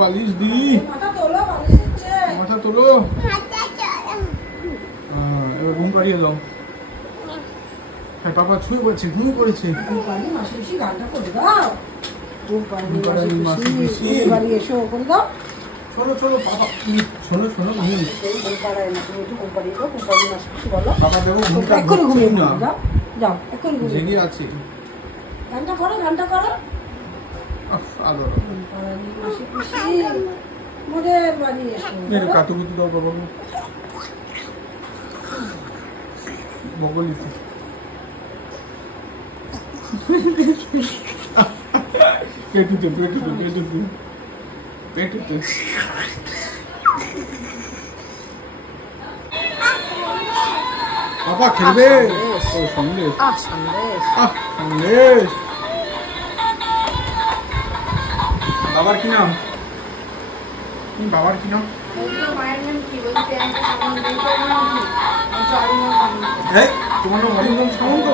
বালিশ দি, মাথা তোলো। এবার ঘুম পাড়িয়ে দাও। হ্যাঁ পাপা ছুঁয়ে পড়েছে, ঘুমিয়ে পড়েছে। শোনো শোনো পাপা, শোনো শোনো পাপা দেখো ঘুমিয়ে না, জেগে আছে। গানটা করো, গানটা করো। কাতুকুতু দাও বাবা, বগলিতে পেটুতে পেটুতে পেটুতে পেটুতে। পাপা খেলবে সন্দেশ, সন্দেশ। বাবার কি নাম? বাবার কি নাম? তোমার নাম অরিন্দম সামন্ত?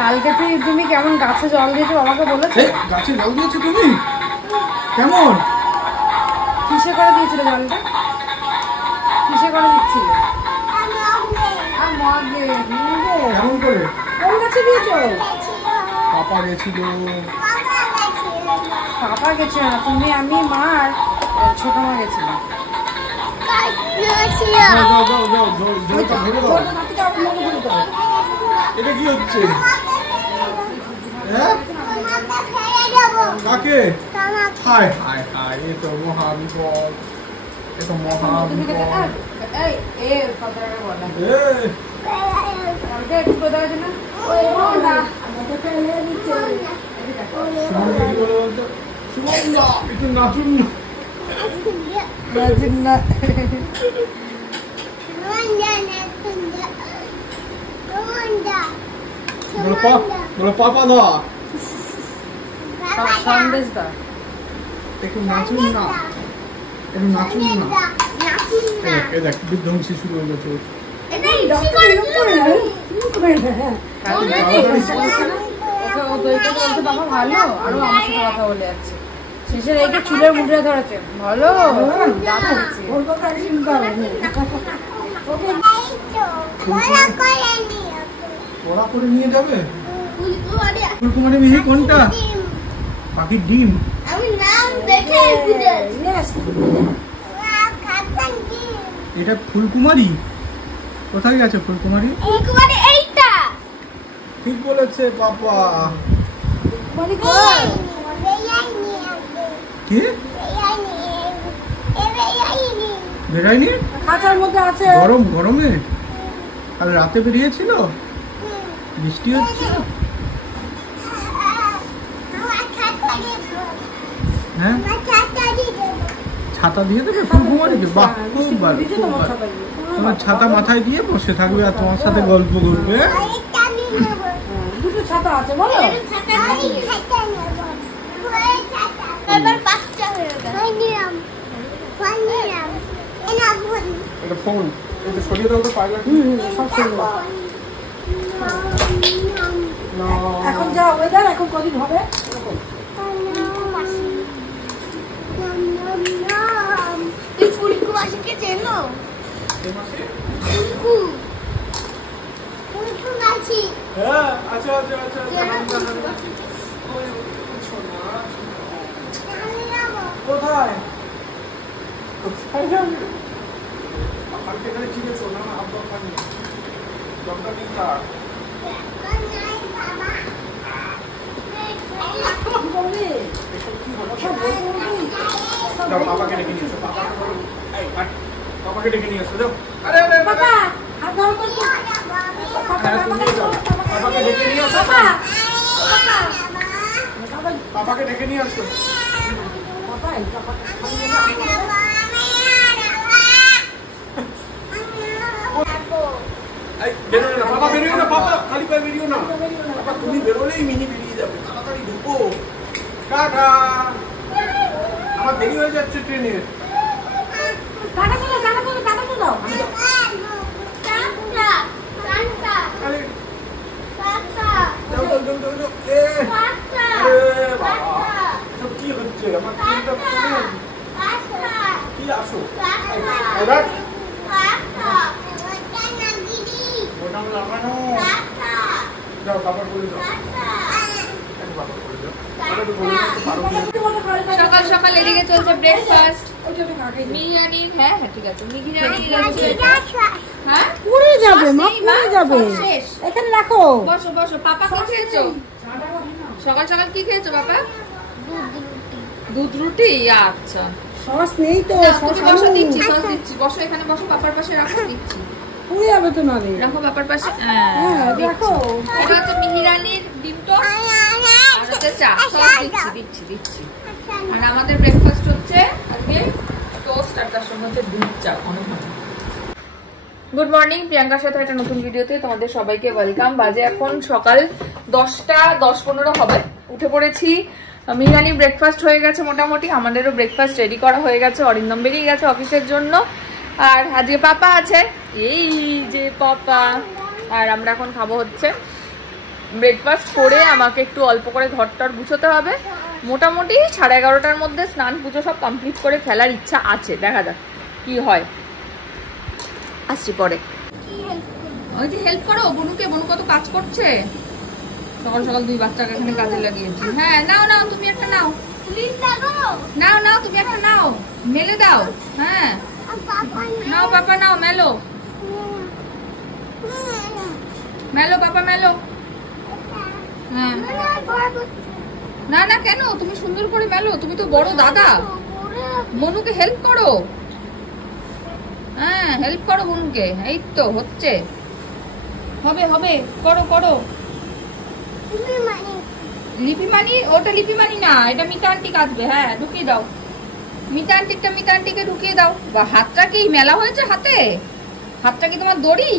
কালকে তুমি কেমন গাছে জল দিয়েছো বাবাকে বলেছো? গাছে জল দিয়েছো তুমি? কেমন? কিসে করে দিয়েছিল জলটা? কিসে করে দিচ্ছিল? কেমন করে? কোন গাছে দিয়েছো? পাপা গেছিল। পাপা গেছে না, তুমি, আমি, মা আর ছোট মা গেছিল। এটা কি হচ্ছে? কাকে? হায় হায় হায়, এ তো মহাবিপদ, এ তো মহাবিপদ। একটু নাচুন না। বলো পাপা দা, সন্দেশ দা, একটু নাচুন না, একটু নাচুন না। এই দেখ বিধ্বংসী শুরু হয়ে গেছে। বাবা ভালো, আরো আমার সাথে কথা বলে যাচ্ছে। শেষে রেখে চুলের মুঠে ধরেছে। ভালো ওরা করে নিয়ে যাবে। ফুলকুমারী মিহি কোনটা? পাখির ডিম। এটা ফুলকুমারী। কোথায় গেছে ফুলকুমারী? ঠিক বলেছে পাপা। কি বেরায়নি? খাঁচার মধ্যে আছে। গরম গরমে কাল রাতে বেরিয়েছিল, বৃষ্টি হচ্ছিল। হ্যাঁ ছাতা দিয়ে দেবে ফুলকুমারীকে? বাহ খুব ভালো, খুব ভালো। তোমার ছাতা মাথায় দিয়ে বসে থাকবে আর তোমার সাথে গল্প করবে। দুটো ছাতা আছে বলো। এটা ফোন, এটা সরিয়ে দাও তো পাগলা। এখন যা ওয়েদার, এখন কদিন হবে? তুই ফুলকু মাসিকে চেনো? ফুলকু ফুলকু মাসি। হ্যাঁ আচ্ছা আচ্ছা আচ্ছা। কোথায় কোথায় যাবে? কালকে এখানে চিনেছো না? আব্বা খানি দরকার নেই তার। পাপাকে ডেকে নিয়ে এসো, পাপাকে ডেকে নিয়ে এসো। যাও। আরে আরে বাবা হাত ধরো তো। পাপাকে ডেকে নিয়ে আসো। পাপাকে ডেকে নিয়ে আসো। বেরোয় না পাপা, বেরিও না পাপা, খালি পায়ে বেরিও না পাপা। তুমি বেরোলেই মিনি বেরিয়ে যাবে, তাড়াতাড়ি ঢুকো। টাটা, আমার দেরি হয়ে যাচ্ছে ট্রেনের। লাগানো যাও বাবা বলে দাও সকাল সকাল এদিকে চলছে ব্রেকফাস্ট মিহিরানি। হ্যাঁ হ্যাঁ ঠিক আছে মিহিরানি। হ্যাঁ পুড়ে যাবে মা, পুড়ে যাবে। এখানে রাখো। বসো বসো। পাপা কি খেয়েছো সকাল সকাল? কি খেয়েছো পাপা? দুধ রুটি। আচ্ছা সস নেই তো। তুমি বসো, দিচ্ছি সস দিচ্ছি। বসো এখানে বসো, পাপার পাশে রাখো, দিচ্ছি। পুড়ে যাবে তো না রে। রাখো পাপার পাশে। হ্যাঁ রাখো। এটা হচ্ছে মিহিরানির ডিম টোস্ট আর হচ্ছে চা। সস দিচ্ছি দিচ্ছি দিচ্ছি। আর আমাদের ব্রেকফাস্ট হচ্ছে আজকে টোস্ট আর তার সঙ্গে হচ্ছে দুধ চা। গুড মর্নিং, প্রিয়াঙ্কার সাথে একটা নতুন ভিডিওতে তোমাদের সবাইকে ওয়েলকাম। বাজে এখন সকাল 10:10-15 হবে। উঠে পড়েছি। মিহিরানি ব্রেকফাস্ট হয়ে গেছে মোটামুটি, আমাদেরও ব্রেকফাস্ট রেডি করা হয়ে গেছে। অরিন্দম বেরিয়ে গেছে অফিসের জন্য। আর আজকে পাপা আছে, এই যে পাপা। আর আমরা এখন খাবো হচ্ছে ব্রেকফাস্ট করে আমাকে একটু অল্প করে ঘরটার গুছোতে হবে। মোটামুটি 11:30টার মধ্যে স্নান পুজো সব কমপ্লিট করে ফেলার ইচ্ছা আছে, দেখা যাক কি হয়। আসছি পরে। ওই যে হেল্প করো বনুকে, বনু কত কাজ করছে। সকাল সকাল দুই বাচ্চাকে এখানে কাজে লাগিয়েছি। হ্যাঁ নাও নাও, তুমি একটা নাও। নাও নাও, তুমি একটা নাও, মেলে দাও। হ্যাঁ নাও পাপা, নাও মেলো মেলো পাপা মেলো। হ্যাঁ না না, কেন? তুমি সুন্দর করে মেলো, তুমি তো বড় দাদা। বনুকে হেল্প করো। হ্যাঁ হেল্প করো বনুকে। এই তো হচ্ছে, হবে হবে, করো করো। লিপি মানি? ওটা লিপি মানি না, এটা মিতা আন্টি কাটবে। হ্যাঁ ঢুকিয়ে দাও মিতা আন্টিটা, মিতা আন্টিকে ঢুকিয়ে দাও। বা হাতটা কি মেলা হয়েছে? হাতটা কি তোমার দড়ি?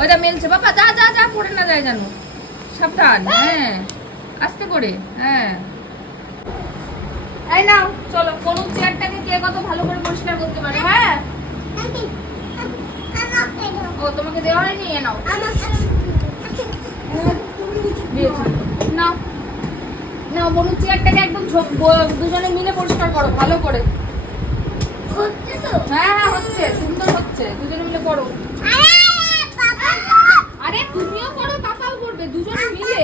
ওইটা মেলছে। বাবা যা যা যা, পড়ে না যায় জানো, সাবধান। হ্যাঁ আস্তে করে। হ্যাঁ এই নাও চলো। কোন চেয়ারটাকে কে কত ভালো করে পরিষ্কার করতে পারে? হ্যাঁ ও তোমাকে দেওয়া হয়নি, এ নাও। নাও নাও, বনু চেয়ারটাকে একদম দুজনে মিলে পরিষ্কার করো ভালো করে। হ্যাঁ হ্যাঁ হচ্ছে, সুন্দর হচ্ছে। দুজনে মিলে করো। আরে তুমিও করো, পাপাও করবে, দুজনে মিলে।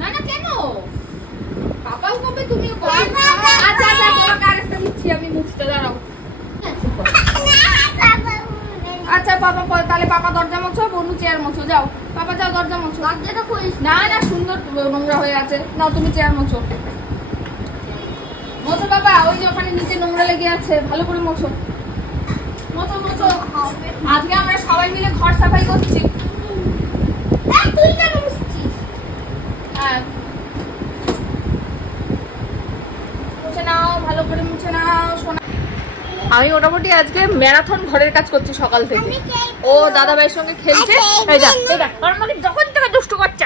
না না কেন? পাপাও করবে, তুমিও করবে। আচ্ছা আচ্ছা, তোমাকে আরেকটা দিচ্ছি আমি, মুছতে দাঁড়াও। আচ্ছা পাপা, তাহলে পাপা দরজা মোছো, বনু চেয়ার মোছো। যাও পাপা যাও, দরজা মোছো। না না, সুন্দর নোংরা হয়ে আছে। নাও তুমি চেয়ার মোছো। মোছো বাবা, ওই যে ওখানে নিচে নোংরা লেগে আছে, ভালো করে মোছো মোছো মোছো। আজকে আমরা সবাই মিলে ঘর সাফাই করছি। হ্যাঁ মুছে নাও, ভালো করে মুছে নাও সোনা। আমি মোটামুটি আজকে ম্যারাথন ঘরের কাজ করছি সকাল থেকে। ও দাদা ভাইয়ের সঙ্গে খেলছে। যখন থেকে দুষ্টু করছে,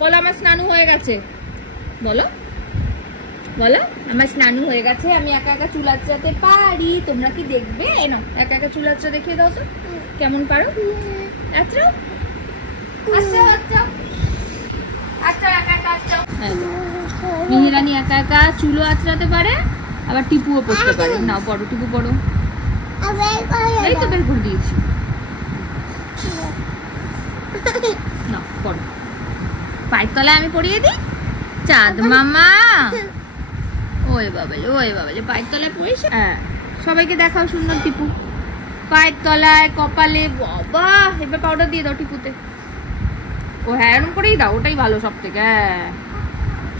বলো আমার স্নান হয়ে গেছে। বলো বলো আমার স্নান হয়ে গেছে, আমি একা একা চুল আঁচড়াতে পারি। তোমরা কি দেখবে? না একা একা চুল আঁচড়া দেখিয়ে দাও তো কেমন পারো। আচ্ছা আচ্ছা আচ্ছা আচ্ছা, একা একা আচ্ছা। মিহিরানি একা একা চুলও আঁচড়াতে পারে, আবার টিপুও পড়তে পারে। নাও পড়ো, টিপু পড়ো। এই তো বের করে দিয়েছি। না পড়ো, পায়ের তলায় আমি পড়িয়ে দিই। চাঁদ মামা, ওই বাবালে ওই বাবালে, পায়ের তলায় পড়েছে। হ্যাঁ সবাইকে দেখাও সুন্দর টিপু, পায়ের তলায়, কপালে। বাবা এবার পাউডার দিয়ে দাও টিপুতে। ও হ্যাঁ এরকম করেই দাও, ওটাই ভালো সব থেকে। হ্যাঁ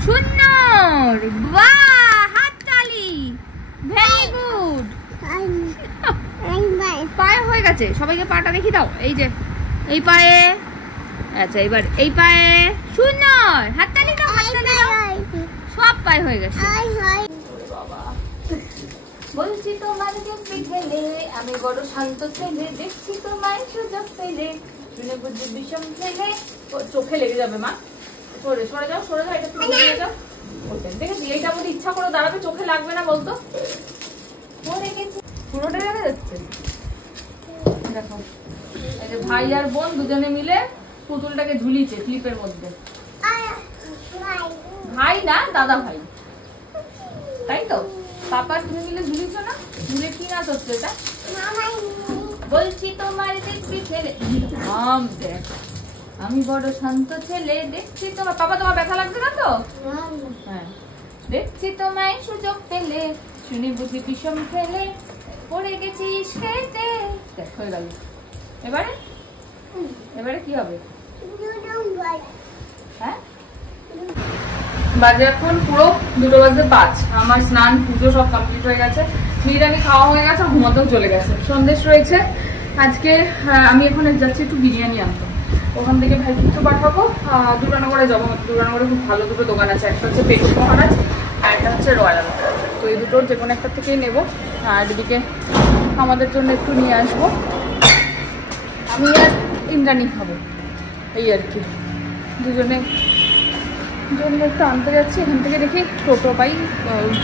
সুন্দর, বাহ হাততালি, ভেরি গুড। পায়ে হয়ে গেছে, সবাইকে পাটা দেখিয়ে দাও। এই যে এই পায়ে। আচ্ছা এবার এই পায়ে। সুন্দর, হাততালি দাও, হাততালি দাও। সব পায়ে হয়ে গেছে। বলছি তোমার দেখতে গেলে আমি বড় শান্ত ছেলে, দেখছি তোমার সুযোগ পেলে, শুনে বুঝি বিষম ছেলে। চোখে লেগে যাবে মা, সরে সরে যাও, সরে যাও। এটা তুমি দিয়ে যাও। দেখেছি এইটা বলে ইচ্ছা করে দাঁড়াবে, চোখে লাগবে না বলতো। পুরোটা দেখা যাচ্ছে। দেখো এই যে ভাই আর বোন দুজনে মিলে পুতুলটাকে ঝুলিয়েছে ক্লিপের মধ্যে। ভাই না, দাদা ভাই। তাই তো? পাপা তুমি মিলে ঝুলিছ না? ঝুলে কি নাচ হচ্ছে এটা? বলছি তোমার দেখবি ছেলে, দেখ আমি বড় শান্ত ছেলে, দেখছি তোমার। পাপা তোমার ব্যথা লাগছে না তো? হ্যাঁ, দেখছি তোমায় সুযোগ পেলে, শুনি বুঝি বিষম ফেলে, পড়ে গেছিস খেতে। দেখ হয়ে গেল। এবারে কি হবে? হ্যাঁ, বাজে এখন পুরো 2:05। আমার স্নান পুজো সব কমপ্লিট হয়ে গেছে, বিরিয়ানি খাওয়া হয়ে গেছে, ঘুমাতেও চলে গেছে। সন্দেশ রয়েছে আজকে। আমি এখন যাচ্ছি একটু বিরিয়ানি আনতে, ওখান থেকে ভাই কিছু পাঠাবো। দুরানগরে যাবো। দুরানগরে খুব ভালো দুটো দোকান আছে, একটা হচ্ছে পেশ মহারাজ আর একটা হচ্ছে রয়্যাল। তো এই দুটোর যে কোনো একটা থেকেই নেবো। আর এদিকে আমাদের জন্য একটু নিয়ে আসবো, আমি আর ইন্দ্রাণী খাবো, এই আর কি। দুজনে জন্য একটু আনতে যাচ্ছি। এখান থেকে দেখি টোটো পাই,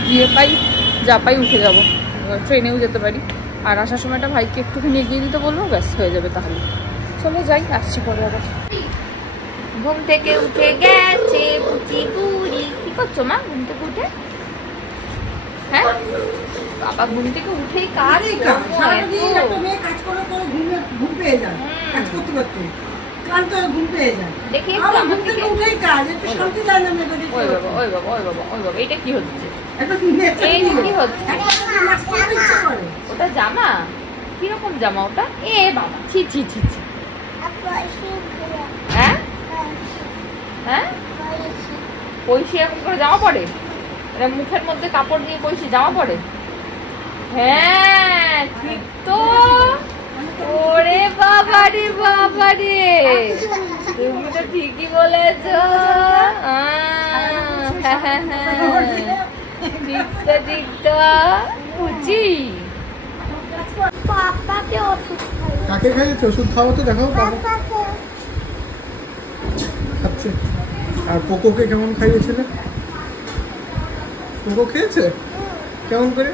গিয়ে পাই, যা পাই উঠে যাবো, ট্রেনেও যেতে পারি। আর আসার সময়টা ভাইকে একটুখানি এগিয়ে দিতে বলবো, ব্যাস হয়ে যাবে তাহলে। চলো যাই, আসছি পরে আবার। ঘুম থেকে উঠে গেছে পুচি বুড়ি। কি করছো মা ঘুম থেকে উঠে? হ্যাঁ বাবা ঘুম থেকে উঠেই কাজ ঘুম পেয়ে যায়, কাজ করতে করতে ক্লান্ত ঘুম পেয়ে যায়। দেখি ঘুম থেকে উঠেই কাজ, একটু শান্তি যায় না। ওই বাবা ওই বাবা ওই বাবা ওই বাবা, এটা কি হচ্ছে? কি হচ্ছে? ওটা জামা? কিরকম জামা ওটা? এ বাবা, ছি ছি ছি ছি। হ্যাঁ হ্যাঁ, পয়সি এরকম করে জামা পরে? এটা মুখের মধ্যে কাপড় দিয়ে পয়সি জামা পরে? হ্যাঁ ঠিক তো। ওরে বাবা রে বাবা রে, তুমি তো ঠিকই বলেছ। ঠিক তো বুঝি। পাপাকে ওষুধ কাকে খাইয়েছে? ওষুধ খাওয়া তো দেখাও। খাচ্ছে। আর পোকোকে কেমন খাইয়েছিলে? পোকো খেয়েছে কেমন করে?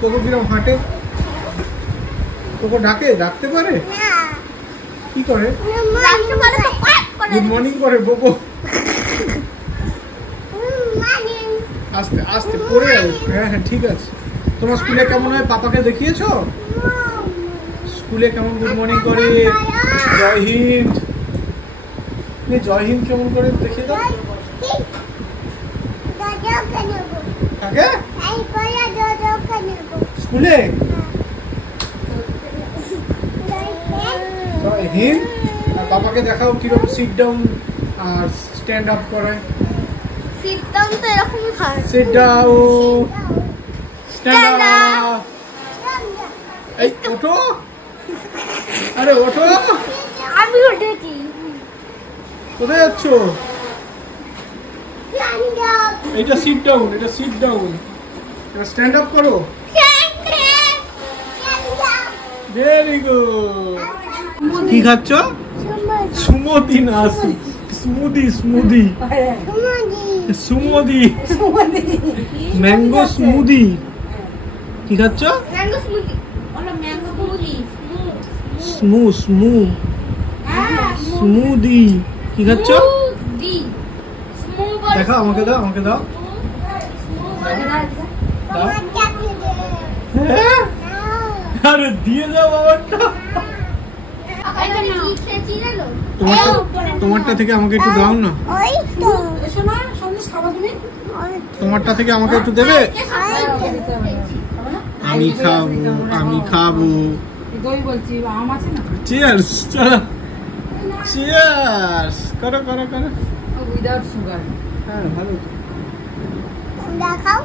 পোকো কিরম হাঁটে? পোকো ডাকতে পারে? কি করে? গুড মর্নিং করে পোকো। আস্তে আস্তে পড়ে যাবে। হ্যাঁ হ্যাঁ ঠিক আছে। তোমার স্কুলে কেমন হয় পাপাকে দেখিয়েছো? স্কুলে কেমন গুড মর্নিং করে, জয় হিন্দ, জয় হিন্দ কেমন করে দেখিয়ে দাও। কাকে? স্কুলে জয় হিন্দ। আর পাপাকে দেখাও কিরকম সিট ডাউন আর স্ট্যান্ড আপ করে। সিট ডাউন তো এরকমই হয়। Sit down, stand up. এই ওঠো, আরে ওঠো। আমি উঠেছি। কোথায় যাচ্ছ? এটা সিট ডাউন, এটা সিট ডাউন। এবার স্ট্যান্ড আপ করো। Very good. কি খাচ্ছ? সুমতি না smoothie, smoothie Sumdi, mango smoothie. কি খাচ্ছ? Mango smoothie. ওটা ম্যাঙ্গো স্মুদি। স্মুদি। কি খাচ্ছ? দেখো আমাকে দাও, আমাকে দাও। হ্যাঁ আরে দিয়ে যাও বাবারটা। তোমারটা থেকে আমাকে একটু দাও না। তোমারটা থেকে আমাকে একটু দেবে? আমি খাবো, আমি খাবো। চিয়ার্স, চলো চিয়ার্স করো করো করো। Without sugar. হ্যাঁ ভালো তো। দেখাও,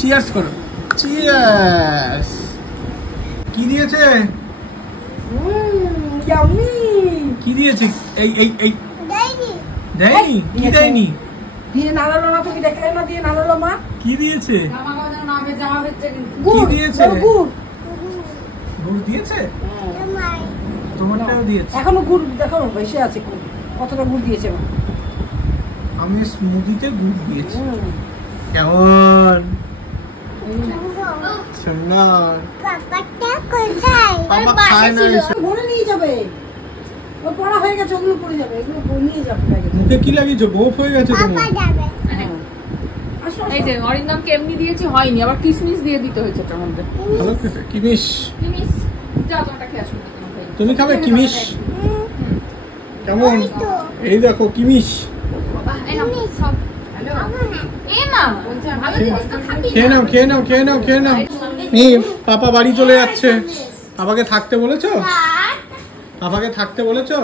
চিয়ার্স করো। চিয়ার্স। কি দিয়েছে? কি দিয়েছে? এই এই এই দেয়নি? কি দেয়নি? দিয়ে নাড়ালো না, তুমি দেখলে না? দিয়ে নাড়ালো মা। কি দিয়েছে? কি দিয়েছে? গুড় দিয়েছে? তোমারটাও দিয়েছে? এখনো গুড় দেখো বেশি আছে। কতটা গুড় দিয়েছে মা? আমি স্মুদিতে গুড় দিয়েছি। কেমন সুন্দর। পাপা খায় না। ভরে নিয়ে যাবে, ও পড়া হয়ে গেছে, ওগুলো পড়ে যাবে, এগুলো নিয়ে যাবে। মুখে কি লাগিয়েছো? বোপ হয়ে গেছে তোমার। আসো এই যে অরিন্দমকে এমনি দিয়েছি, হয়নি, আবার কিসমিস দিয়ে দিতে হয়েছে ওটার মধ্যে। ভালো খেতে কিমিশ। কিসমিস যাও তোমরা খেয়ে আসো। তুমি খাবে কিমিশ? কেমন? এই দেখো কিমিশ। খেয়ে নাও খেয়ে নাও খেয়ে নাও খেয়ে নাও। পাপা বাড়ি চলে যাচ্ছে। পাপাকে থাকতে বলেছো? পাপাকে থাকতে বলেছো?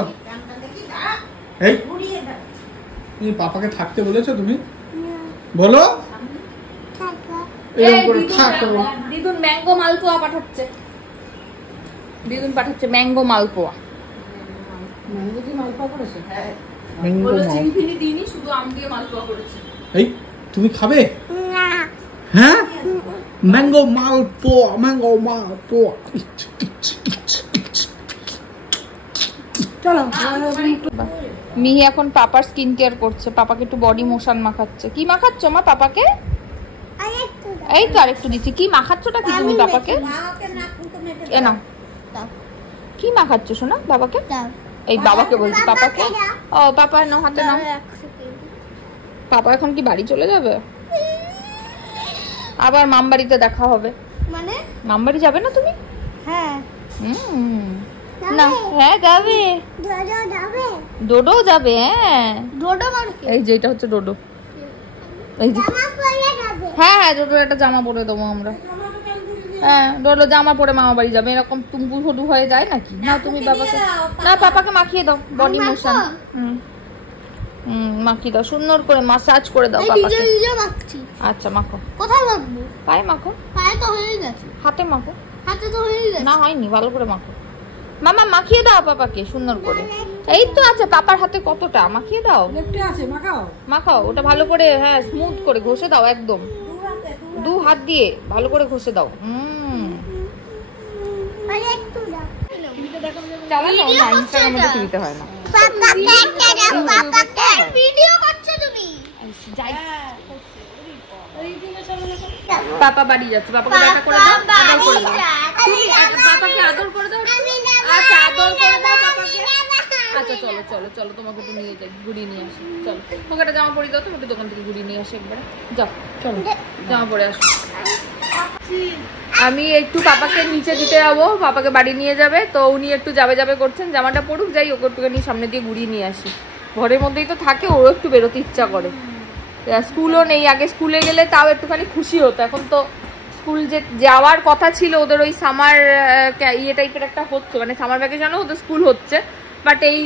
এই পাপাকে থাকতে বলেছো তুমি? বলো। দিদুন ম্যাঙ্গো মালপোয়া পাঠাচ্ছে। দিদুন পাঠাচ্ছে ম্যাঙ্গো মালপোয়া। ম্যাঙ্গো দিয়ে মালপোয়া করেছে? হ্যাঁ, ম্যাঙ্গো চিনি ফিনি দিইনি, শুধু আম দিয়ে মালপোয়া করেছে। এই তুমি খাবে? হ্যাঁ, ম্যাঙ্গো মালপোয়া, ম্যাঙ্গো মালপোয়া। চলো। মিহি এখন পাপার স্কিন কেয়ার করছে, পাপাকে একটু বডি মোশন মাখাচ্ছে। কি মাখাচ্ছ মা পাপাকে? এই তো আরেকটু দিচ্ছি। কি মাখাচ্ছটা কি তুমি পাপাকে? এ নাও। কি মাখাচ্ছ শোনা বাবাকে? এই বাবাকে বলছি, পাপাকে। ও পাপা নাও, হাতে নাও। পাপা এখন কি বাড়ি চলে যাবে? আবার মামবাড়িতে দেখা হবে। মানে মামবাড়ি যাবে না তুমি? হ্যাঁ না, হ্যাঁ যাবে। যাবে ডোডো যাবে। হ্যাঁ, ডোডো মানে এই যে এটা হচ্ছে ডোডো। এই যে জামা পরে যাবে। হ্যাঁ হ্যাঁ, ডোডো একটা জামা পরে দেবো আমরা। হ্যাঁ, ডোডো জামা পরে মামা বাড়ি যাবে। এরকম টুম্পু ফুটু হয়ে যায় নাকি? না তুমি বাবাকে, না পাপাকে মাখিয়ে দাও বডি মোশন। মাখিয়ে দাও, সুন্দর করে মাসাজ করে দাও পাপাকে। নিজে মাখছি। আচ্ছা মাখো। কোথায় মাখবো? পায়ে মাখো। পায়ে তো হয়ে গেছে। হাতে মাখো। হাতে তো হয়ে গেছে। না হয়নি, ভালো করে মাখো। মামা মাখিয়ে দাও পাপাকে সুন্দর করে। এই তো আছে, পাপার হাতে কতটা, মাখিয়ে দাও। লেফটে আছে, মাখাও। মাখাও ওটা ভালো করে। হ্যাঁ, স্মুথ করে ঘষে দাও একদম, দু হাত দিয়ে ভালো করে ঘষে দাও। আরে একটু দাও। চালানো না, ইনস্টাগ্রামে তো তুলতে হয় না। পাপাকে একটা দাও, পাপাকে ভিডিও করছো তুমি? যাই, পাপা বাড়ি যাচ্ছে, পাপাকে দেখা করে দাও, আদর করে দাও। তুমি পাপাকে আদর করে দাও। আচ্ছা আদর করে দাও পাপাকে। আচ্ছা চলো চলো চলো, তোমাকে একটু নিয়ে যাই, ঘুরিয়ে নিয়ে আসি। চলো ওকে একটা জামা পরিয়ে দাও, তোমাকে দোকান থেকে ঘুরিয়ে নিয়ে আসি একবারে। যাও চলো জামা পরে আসো। আমি একটু পাপাকে নিচে দিতে যাবো, পাপাকে বাড়ি নিয়ে যাবে তো উনি একটু যাবে যাবে করছেন। জামাটা পড়ুক, যাই ওকে একটুখানি সামনে দিয়ে ঘুরিয়ে নিয়ে আসি। ঘরের মধ্যেই তো থাকে, ওরও একটু বেরোতে ইচ্ছা করে। স্কুলও নেই, আগে স্কুলে গেলে তাও একটুখানি খুশি হতো। এখন তো স্কুল যে যাওয়ার কথা ছিল ওদের, ওই সামার ইয়ে টাইপের একটা হচ্ছে, মানে সামার ভ্যাকেশনও ওদের স্কুল হচ্ছে। বাট এই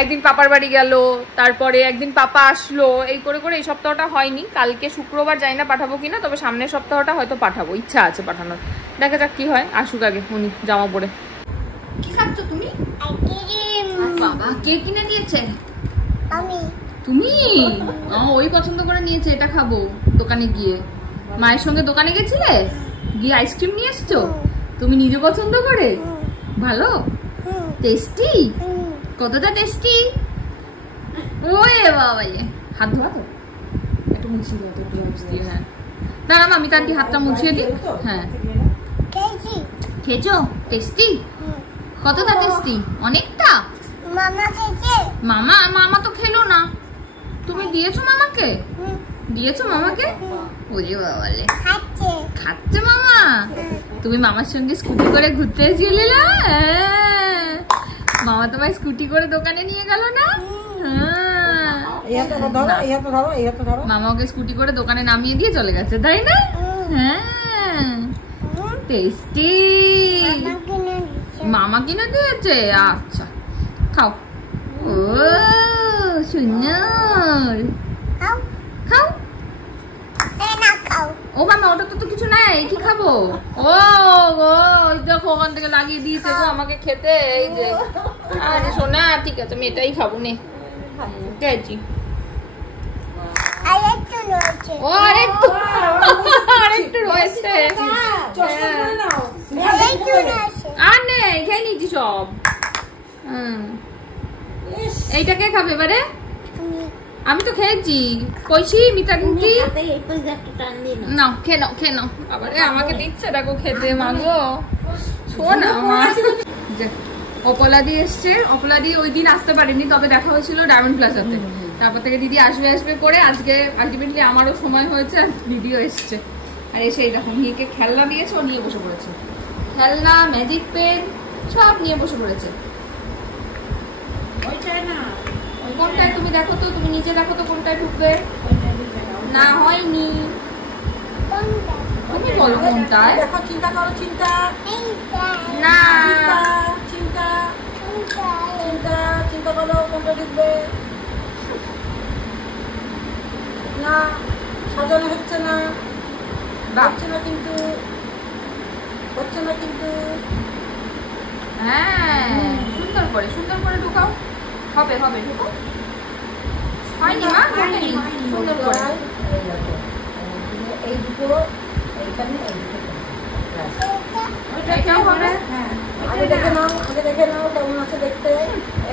একদিন পাপার বাড়ি গেল, তারপরে একদিন পাপা আসলো, এই করে করে এই সপ্তাহটা হয়নি। কালকে শুক্রবার যাই না পাঠাবো কিনা, তবে সামনের সপ্তাহটা হয়তো পাঠাবো, ইচ্ছা আছে পাঠানোর। দেখা যাক কি হয়, আসুক আগে উনি জামা পরে। কি খাচ্ছ তুমি? বাবা কে কিনে দিয়েছে? আমি। তুমি? ওই পছন্দ করে নিয়েছে, এটা খাবো দোকানে গিয়ে। মায়ের সঙ্গে দোকানে গেছিলে, গিয়ে আইসক্রিম নিয়ে এসছো তুমি নিজে পছন্দ করে? ভালো টেস্টি? কতটা টেস্টি? ওয়ে বাবা, হাত ধোয়া তো, একটু মুছিয়ে দাও তো, একটু মুছিয়ে। হ্যাঁ দাঁড়াম, আমি তার হাতটা মুছিয়ে দিই। হ্যাঁ খেয়েছো? টেস্টি? কতটা টেস্টি? অনেকটা। মামা খেয়েছে? মামা মামা তো খেলো না, তুমি দিয়েছো মামাকে? দিয়েছো মামাকে? ওরে বাবালে, খাচ্ছে মামা। তুমি মামার সঙ্গে স্কুটি করে ঘুরতে এসেছিলে না? মামা তোমায় স্কুটি করে দোকানে নিয়ে গেল না? মামা ওকে স্কুটি করে দোকানে নামিয়ে দিয়ে চলে গেছে, তাই না? হ্যাঁ টেস্টি। মামা কিনে দিয়েছে? আচ্ছা খাও। ও সুন্দর, খাও। ও মামা ওটা তো কিছু নাই, কি খাবো? ও দেখো ওখান থেকে লাগিয়ে দিয়েছে গো আমাকে খেতে। এই যে আরে সোনা, ঠিক আছে আমি এটাই খাবো। নে খেয়েছি। ও আরেকটু রয়েছে। আর নেই, খেয়ে নিয়েছি সব। এইটা কে খাবে এবারে? আমি তো খেয়েছি, কইছি মিতাকি নাও, খেয়ে নাও খেয়ে নাও। আবারে আমাকে দিচ্ছে দেখো খেতে। মাগো শোনা, অপলাদি এসছে। অপলাদি ওই দিন আসতে পারেনি, তবে দেখা হয়েছিল ডায়মন্ড প্লাজাতে। তারপর থেকে দিদি আসবে আসবে করে আজকে আলটিমেটলি আমারও সময় হয়েছে আর ভিডিও এসছে। আর এসে দেখো মেয়েকে খেলনা দিয়েছে, ও নিয়ে বসে পড়েছে, খেলনা ম্যাজিক পেন সব নিয়ে বসে পড়েছে। কোনটায় তুমি দেখো তো, তুমি নিচে দেখো তো কোনটায় ঢুকবে। না হয়নি, তুমি বলো কোনটায়। দেখো, চিন্তা করো, চিন্তা না চিন্তা চিন্তা চিন্তা করো কোনটা ঢুকবে। না, সাজানো হচ্ছে না, হচ্ছে না কিন্তু, হচ্ছে না কিন্তু। হ্যাঁ, সুন্দর করে ঢুকাও। হবে হবে, ঢুকাও। হয়নি মা, হয়নি, সুন্দর করে। এই দুটো এইখানে, এই দুটো এটাও হবে। আগে দেখে নাও কেমন আছে দেখতে।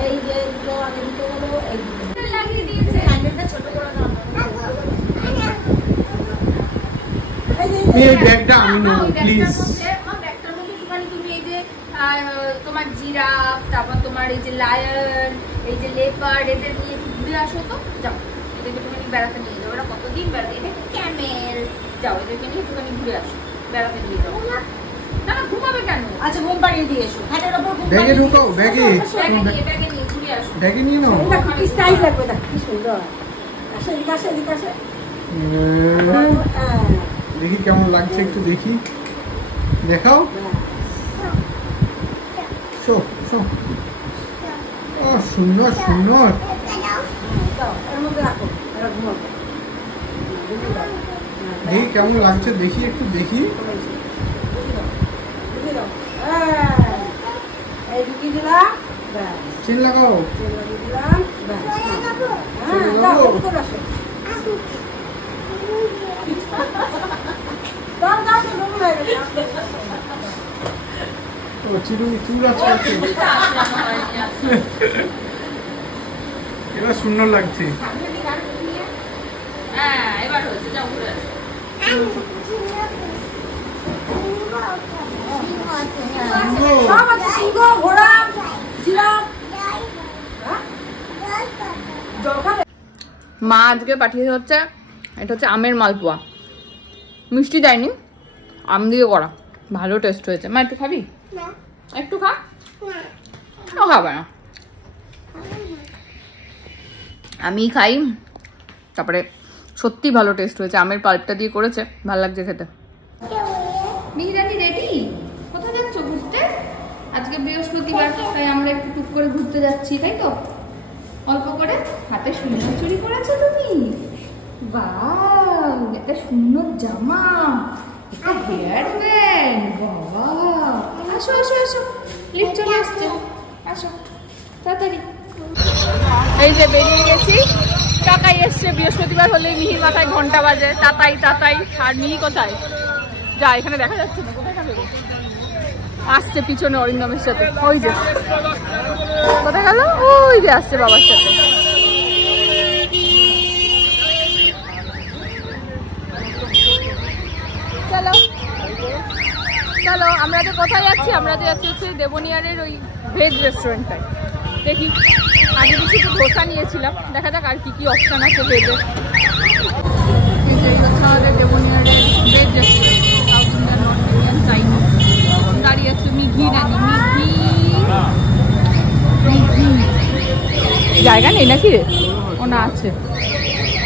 এই যে দুটো আগে দুটো হলো, এই দুটো লাগিয়ে দিয়েছে। ছোট করে দাও। এই ব্যাগটা আমি নেব প্লিজ। ব্যাগটার মধ্যে একটুখানি তুমি এই যে তোমার জিরাফ, তারপর তোমার এই যে লায়ন, এই যে লেপার্ড, এদের নিয়ে একটু ঘুরে আসো তো। যাও, এদেরকে একটুখানি বেড়াতে নিয়ে যাও। ওরা কতদিন বেড়াতে, এটা ক্যামেল। যাও, এদেরকে নিয়ে একটুখানি ঘুরে আসো, বেড়াতে নিয়ে যাও। না না, ঘুমাবে কেন? আচ্ছা, ঘুম পাড়িয়ে দিয়ে এসো। হাতের উপর ঘুম ব্যাগে ঢুকাও, ব্যাগে নিয়ে ঘুরে আসো। ব্যাগে নিয়ে নাও। দেখো কি স্টাইল লাগবে, দেখো কি সুন্দর। আসে, এদিকে আসে, এদিকে আসে। দেখি কেমন লাগছে, একটু দেখি, দেখাও। শো শো, ও সুন্দর সুন্দর। এর মধ্যে রাখো, এরা ঘুমাবে। দেখি কেমন লাগছে, দেখি একটু দেখি। এই ঢুকিয়ে দিলাম, চেন লাগাও। দিলাম, ও চুর আছে। এবার সুন্দর লাগছে। হ্যাঁ, এবার হয়েছে, যাও ঘুরে আসো। সিংহ, ঘোড়া, জিরাফ। মা আজকে পাঠিয়ে হচ্ছে, এটা হচ্ছে আমের মালপোয়া, মিষ্টি দেয়নি, আম দিয়ে করা, ভালো টেস্ট হয়েছে। মা একটু খাবি? একটু খা। ও খাবে না, আমি খাই। তারপরে সত্যি ভালো টেস্ট হয়েছে, আমের পাল্পটা দিয়ে করেছে, ভালো লাগছে খেতে। মিহিরানি রেডি? কোথায় যাচ্ছ ঘুরতে? আজকে বৃহস্পতিবার, তাই আমরা একটু টুক করে ঘুরতে যাচ্ছি, তাই তো? অল্প করে হাতে সুন্দর চুরি করেছো তুমি। বাহ, এটা সুন্দর জামা, এটা হেয়ার ব্যান্ড। বাহ, আসো আসো আসো, লিফট চলে আসছে, আসো তাড়াতাড়ি। এই যে বেরিয়ে গেছি, কাকাই এসছে। বৃহস্পতিবার হলে মিহির মাথায় ঘন্টা বাজে, তাতাই তাতাই। আর মিহি কোথায়? যা, এখানে দেখা যাচ্ছে না, কোথায় যাবে? আসছে পিছনে অরিন্দমের সাথে, ওই যে কোথায় গেল, ওই যে আসছে বাবার সাথে। চলো চলো, আমরা যে কোথায় যাচ্ছি, আমরা যে যাচ্ছি হচ্ছে দেবনিয়ারের ওই ভেজ রেস্টুরেন্টটায়। দেখি, আগে বেশি একটু ধোসা নিয়েছিলাম, দেখা যাক আর কি কি অপশান আছে ভেজে। আমাদের দেবনিয়ারের veg restaurant, south Indian, north Indian, Chinese. দাঁড়িয়ে আছে মিঘি রানি, মিঘি। জায়গা নেই নাকি রে? ও না, আছে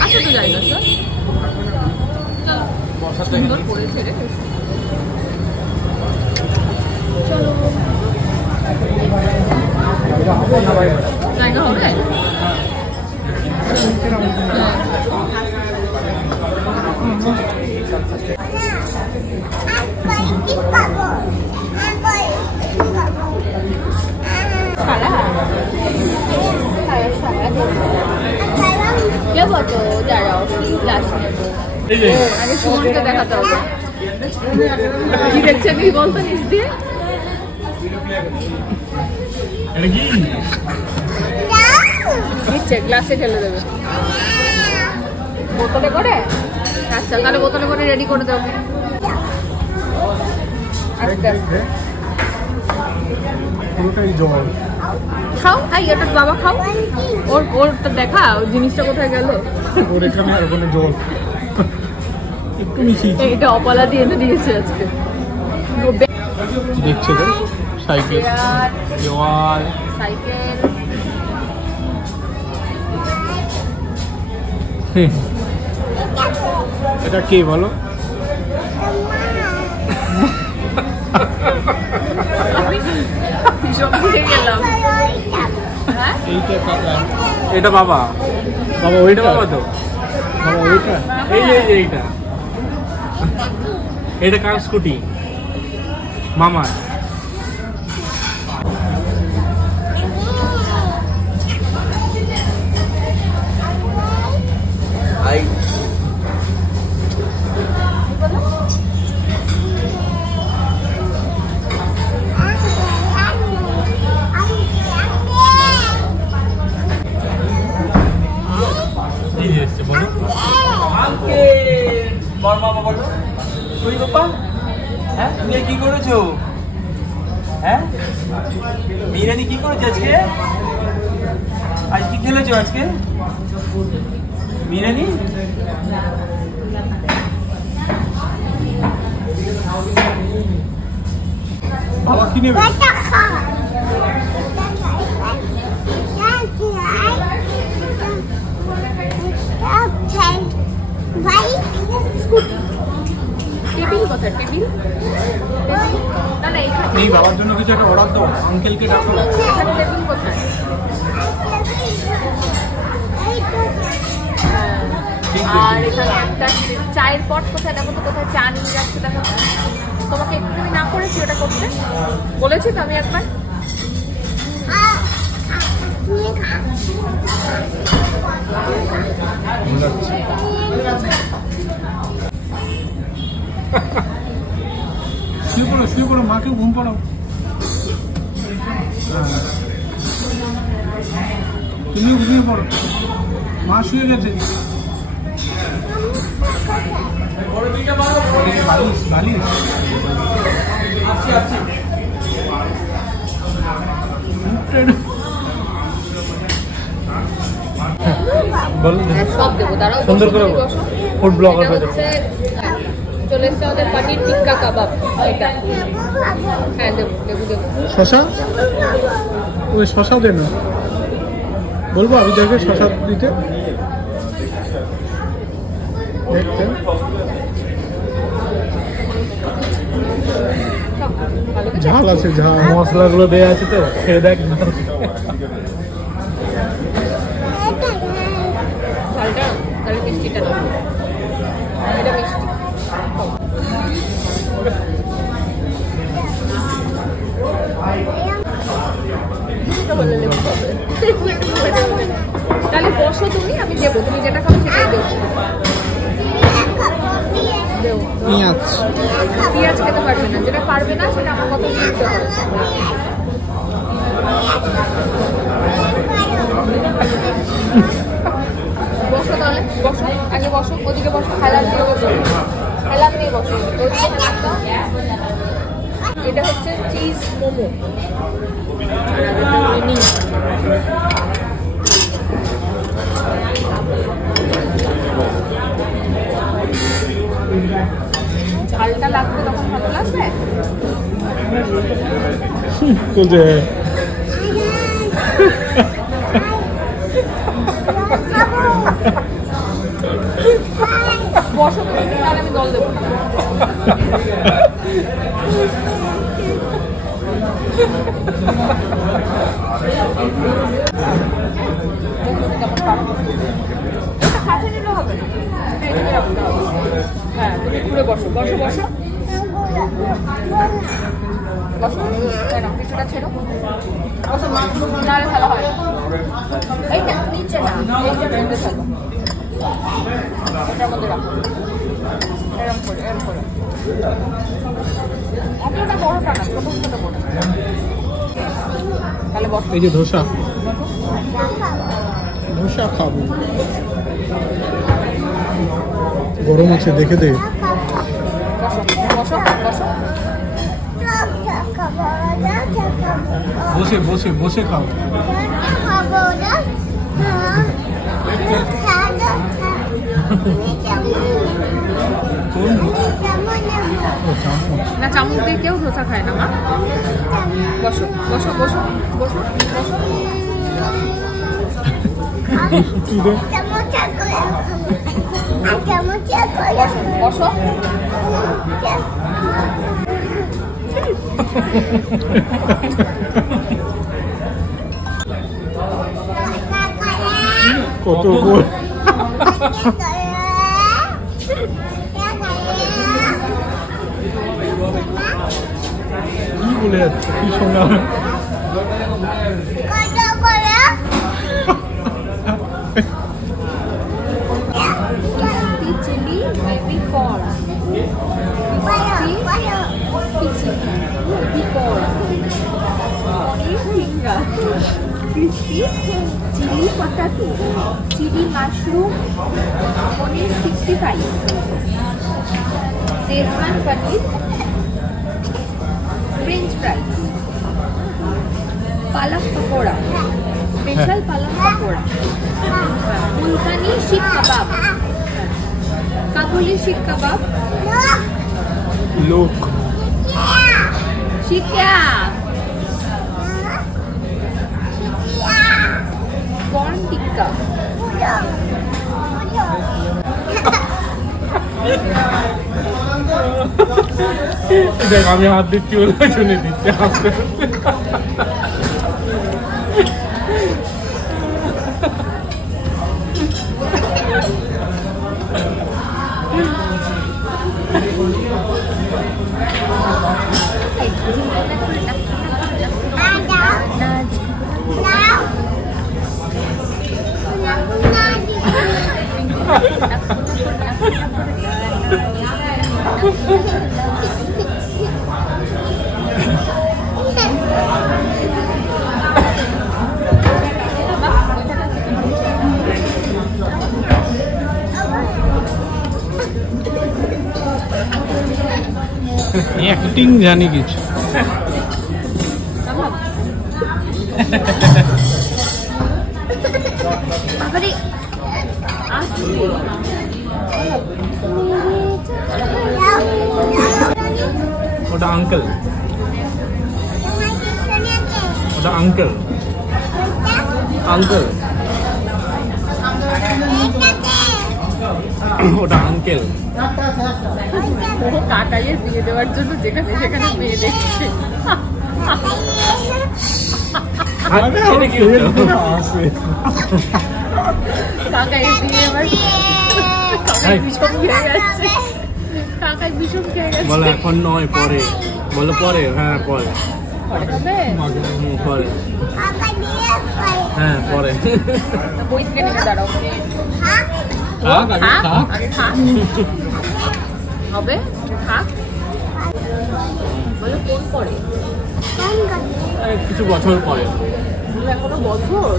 আছে তো জায়গা। চলো, সুন্দর করেছে রে। চলো, জায়গা হবে। নেবো তো, দাঁড়াও, গ্লাস নেবো। আগে সুমনকে দেখাতে হবে। কি দেখছে কি বলতো নিচ দিয়ে? দিচ্ছে, গ্লাসে ঢেলে দেবে। বোতলে করে? আচ্ছা, তাহলে বোতলে করে রেডি করে দেবো। আস্তে আস্তে। পুরোটাই জল। খাও, এই এটা বাবা খাও। ওরটা দেখা, ওই জিনিসটা কোথায় গেল? ওর এখানে আর ওখানে জল একটু মিশিয়েছি। এটা অপালা দিয়ে এনে দিয়েছে আজকে। দেখছে তো সাইকেল, দেওয়াল, সাইকেল। এটা কে বলো? এইটা কাকা, এটা বাবা। বাবা ওইটা ওইটা, বাবা তো। বাবা ওইটা। এই যে এইটা, এটা কার স্কুটি? মামার। তুমি কি করেছো? হ্যাঁ, মিরানি কি করেছো আজকে? আজ কি খেলেছো আজকে মিরানি? বাবা কি নেবে? টেবিল কোথায়? টেবিল না না, এই বাবার জন্য কিছু একটা অর্ডার দাও, আঙ্কেলকে ডাকো। এখানে টেবিল কোথায়? আর এখানে একটা চায়ের পট কোথায়? দেখো তো কোথায় চা নিয়ে যাচ্ছে, দেখো তো। তোমাকে একটু আমি না করেছি ওটা করতে, বলেছি তো আমি একবার। শুয়ে পড়ো, শুয়ে পড়ো, মাকে ঘুম পাড়াও। তুমিও ঘুমিয়ে পড়ো, মা শুয়ে গেছে। বালিশ, বালিশ। সব দেবো, দাঁড়াও। সুন্দর করে ফুড ব্লগার হয়ে যাবে। চলে এসছে আমাদের পানির টিক্কা কাবাব। এটা হ্যাঁ দেবো, দেবো দেবো। শশা, ওই শশা দে না, বলবো আমি যাকে শশা দিতে। দেখতে ভালো করে ঝাল আছে, ঝাল। মশলাগুলো দেওয়া আছে তো, খেয়ে দেখ। ঝালটা, তাহলে মিষ্টিটা দাও। এটা মিষ্টি। তাহলে বসো তুমি, আমি দেবো, তুমি যেটা খাবো সেটাই দেবো। দেবো। পেঁয়াজ, পেঁয়াজ খেতে পারবে না, যেটা পারবে না সেটা আমার কথা শুনতে হবে। বসো তাহলে, বসো আগে, বসো ওদিকে, বসো হেলান দিয়ে বসো, হেলান দিয়ে বসো। এটা হচ্ছে চিজ মোমো। ঝালটা লাগবে তখন ভালো লাগবে। বসো তুমি, তাহলে আমি জল দেবো না। হাতে নিলেও হবে না, হ্যাঁ তুমি ঘুরে বসো, বসো বসো বসো। কেন কিছুটা ছেড়ো, বসো। নাহলে ভালো হয়। এইটা নিচে না, এইটার মধ্যে থাকো, এটার মধ্যে রাখো, এরম করে, এরম করে। অতটা বড়টা না, ছোট ছোট করে। তাহলে বসো। এই যে ধোসা, ধোসা খাবো, গরম আছে দেখে দে। বসো বসো বসো। বসে বসে বসে খাও। না চামচ দিয়ে কেউ ধোসা খায় না মা। বসো বসো বসো বসো বসো। বসো কত গোল কি বলে যাচ্ছে কি শোনা chilli baby corn baby corn paneer finger crispy chili potato, chili mushroom, paneer 65, Szechuan paneer, French fries, palak pakoda, special palak pakoda, Multani sheikh kebab, Kabuli sheikh kebab, লোক shikya. Corn tikka. দেখ আমি হাত দিচ্ছি বলে শুনে দিচ্ছি আস্তে অ্যাক্টিং জানি কিছু ওটা আঙ্কেল ওটা আঙ্কেল আঙ্কেল ওটা আঙ্কেল কাকাইয়ের বিয়ে দেওয়ার জন্য যেখানে সেখানে মেয়ে দেখছে কাকাইয়ের বিয়ে এবার কাকাই ভীষণ খেয়ে যাচ্ছে কাকাই ভীষণ খেয়ে গেছে বলো এখন নয় পরে বলো পরে হ্যাঁ পরে পরে হবে পরে হ্যাঁ পরে বই থেকে নিয়ে দাঁড়াও থাক আগে থাক আগে থাক হবে থাক বলো কোন পরে কিছু বছর পরে এখনো বছর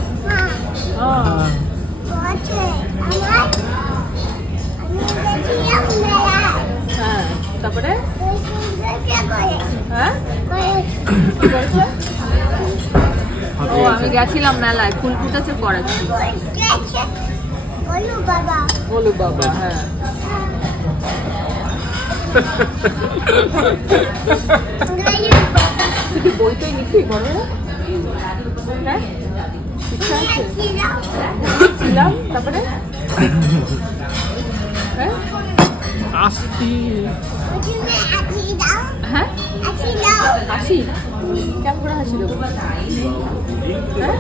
হ্যাঁ তারপরে হ্যাঁ ও আমি গেছিলাম মেলায় ফুল ফুটেছে পড়াচ্ছি বলো বাবা হ্যাঁ তুই বইতেই লিখবি বলো হ্যাঁ ইচ্ছা আছে ছিলাম তারপরে হ্যাঁ আসছি হ্যাঁ হাসি কেমন করে হাসি দেবো হ্যাঁ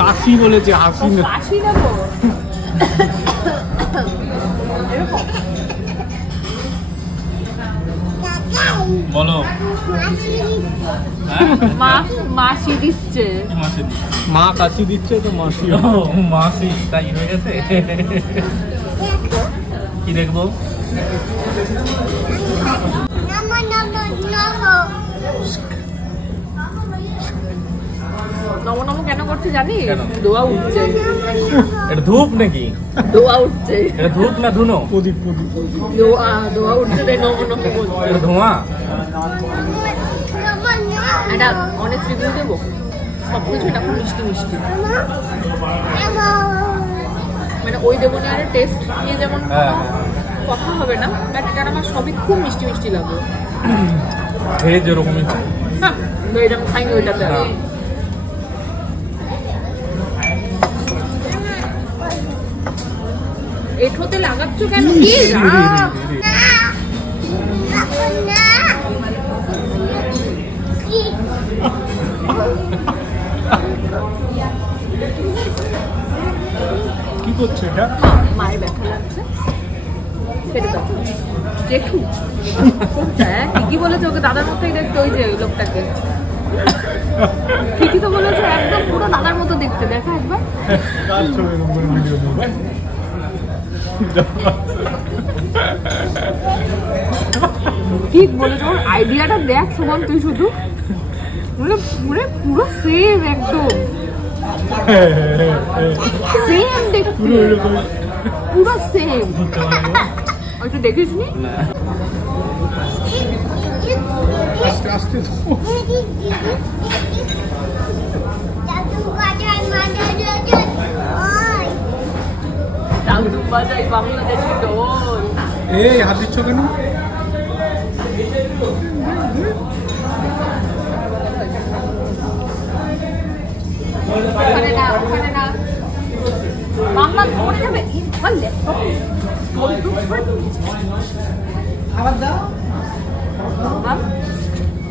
কাশি বলেছে হাসি না কাশি দেবো বলো মা মাসি দিচ্ছে মা কাশি দিচ্ছে তো মাসি মাসি তাই হয়ে গেছে কি দেখবো নম নম কেন করছে হচ্ছে জানিস? ধোয়া উঠছে। এটা ধূপ নাকি? ধোয়া উঠছে। এটা ধূপ না ধুনো? প্রদীপ। ধোয়া উঠছে তাই নম নম বলছে। এটা ধোঁয়া? এটা অনেক রিভিউ দেবো, সবকিছু এটা মিষ্টি মিষ্টি, মানে ওই দেবনিয়ারের টেস্ট নিয়ে যেমন কথা হবে না, বাট এটা আমার সবই খুব মিষ্টি মিষ্টি লাগবে। ভেজ এরকমই। হ্যাঁ এটা আমি খাইনি ওইটাতে। এঠোতে লাগাচ্ছ কেন? কি করছে এটা? মায়ের ব্যথা লাগছে, কেটে দাও। জেঠু ঠিকই বলেছে, ওকে দাদার মতোই দেখতে, ওই যে ওই লোকটাকে ঠিকই তো বলেছে, একদম পুরো দাদার মতো দেখতে। দেখা একবার ঠিক বলেছে, ওর আইডিয়াটা দেখ সুমন তুই, শুধু পুরো সেম, একদম সেম দেখতে, পুরো সেম। ওইটা দেখিস নি? আস্তে আস্তে বাংলাদেশি ঢোল। এই হাত দিচ্ছ কেন? ওখানে না, ওখানে না, মামলা পড়ে যাবে। খাবার দাও।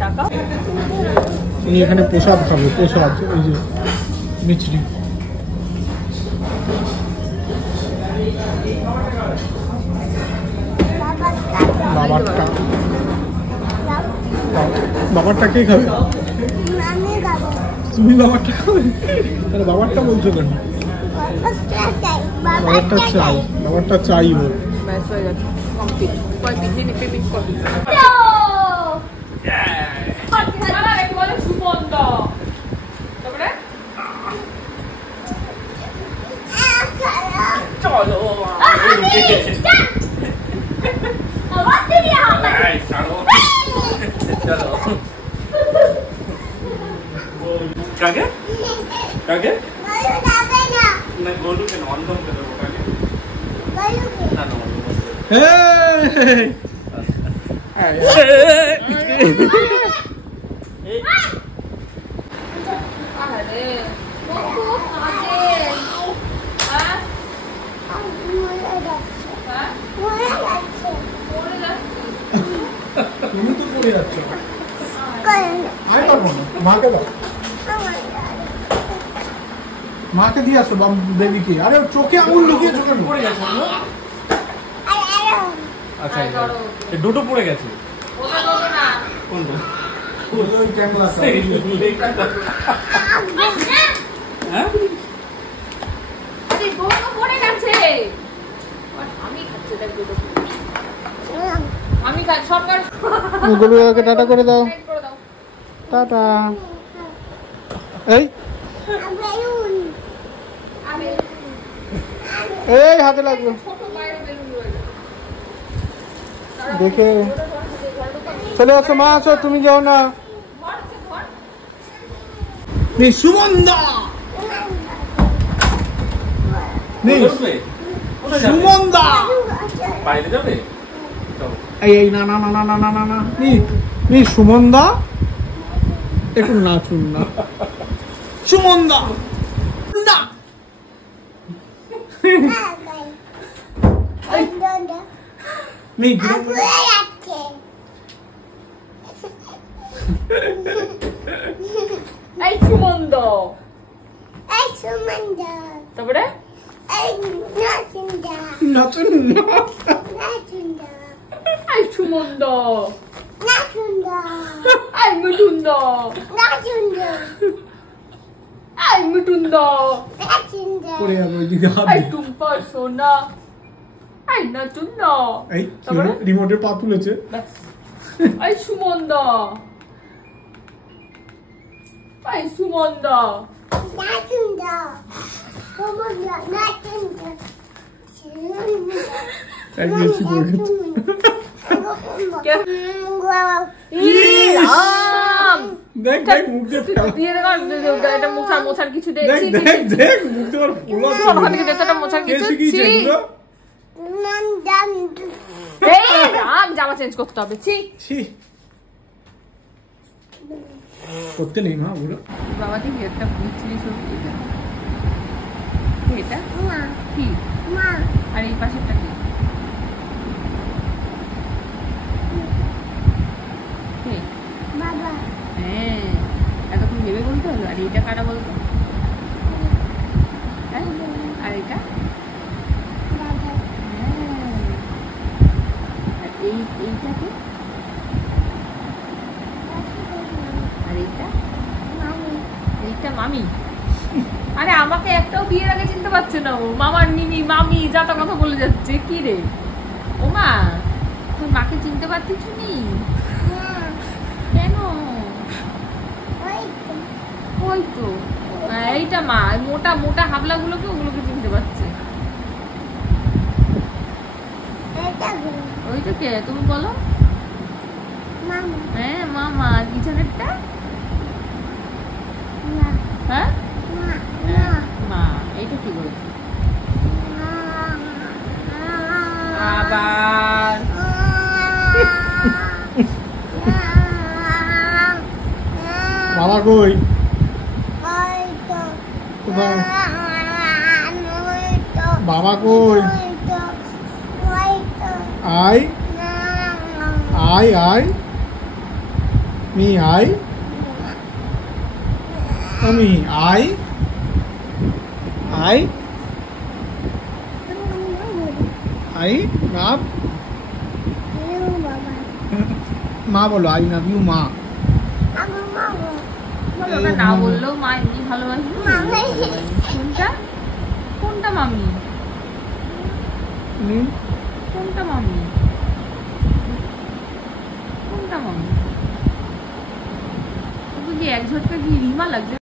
টাকা উনি এখানে প্রসাদ খাবে, প্রসাদ ওই যে মিছরি। বাবারটা কে খাবে? তুমি বাবারটা খাবে? তাহলে বাবারটা বলছো কেন? বাবারটা চাই, বাবারটা চাই। ওর ব্যাস হয়ে গেছে, কমপ্লিট। কয় পিস নিয়ে পেমেন্ট করবি? চলো কাকে কাকে না গোলু কেন অন্ধম কেন কাকে না না তুমি তো পড়ে যাচ্ছ। মাকে দাও, মাকে দিয়ে আসো বেবিকে। আরে চোখে আঙুল লুকিয়েছো কেন? পড়ে গেছে। আচ্ছা এই দুটো পড়ে গেছে। কোনটা? ওই ক্যামেরা হ্যাঁ পড়ে গেছে। আমি খাচ্ছি, দেখ দুটো আমি খাই। সরকার গোলুকে টাটা করে দাও। টাটা। এই এই হাতে লাগবে দেখে চলে আসো। মা আসো, তুমি যাও না। সুমনদা সুমনদা বাইরে যাবে। এই না না না না না না না না নি সুমনদা একটু নাচুন না। সুমনদা না নি এই সুমন্দ, তারপরে নাচুন না। এই সুমন্দ, এই মিঠুন্দ, এই মিঠুন্দ, পড়ে যাবে ওইদিকে হাত এই দিয়ে। টুম্পা সোনা, এই নাচুন্দ। এই রিমোটের পা তুলেছে। এই সুমন্দ, এই সুমন্দ, দেখ দেখ মুখ মোছার কিছু দেখ দেখ দেখ মুখ তোমার ফুল মোছার কিছু জামা চেঞ্জ করতে হবে। করতে নেই মা ওগুলো। বাবা ঠিক একটা বুঝছিলি এটা কি আর এই পাশেরটা কি? হ্যাঁ এতক্ষণ ভেবে বলতে হলো। আর এইটা কারা বলতো? আর এটা এইটাকে আর এইটা মামি। আরে আমাকে একটাও বিয়ের আগে চিনতে পারছে না ও। মামার নিমি মামি যা তা কথা বলে যাচ্ছে। কি রে ও মা, তোর মাকে চিনতে পারতিস নি কেন? ওই তো এইটা মা, মোটা মোটা হাবলা গুলোকে ওগুলোকে চিনতে পারছে। ওইটা কে তুমি বলো? হ্যাঁ মামা। পিছনেরটা হ্যাঁ মা। এইটা কি বলছে আবার? বাবা কই? বাবা কই? I I I me I আমি আই আই আই নাম মা বলো। আই নাম ইউ মা। ওটা না বললেও মা এমনি ভালোবাসি। কোনটা কোনটা মামি? কোনটা মামি? কোনটা মামি? এক ঝটকা কি রিমা লাগছে।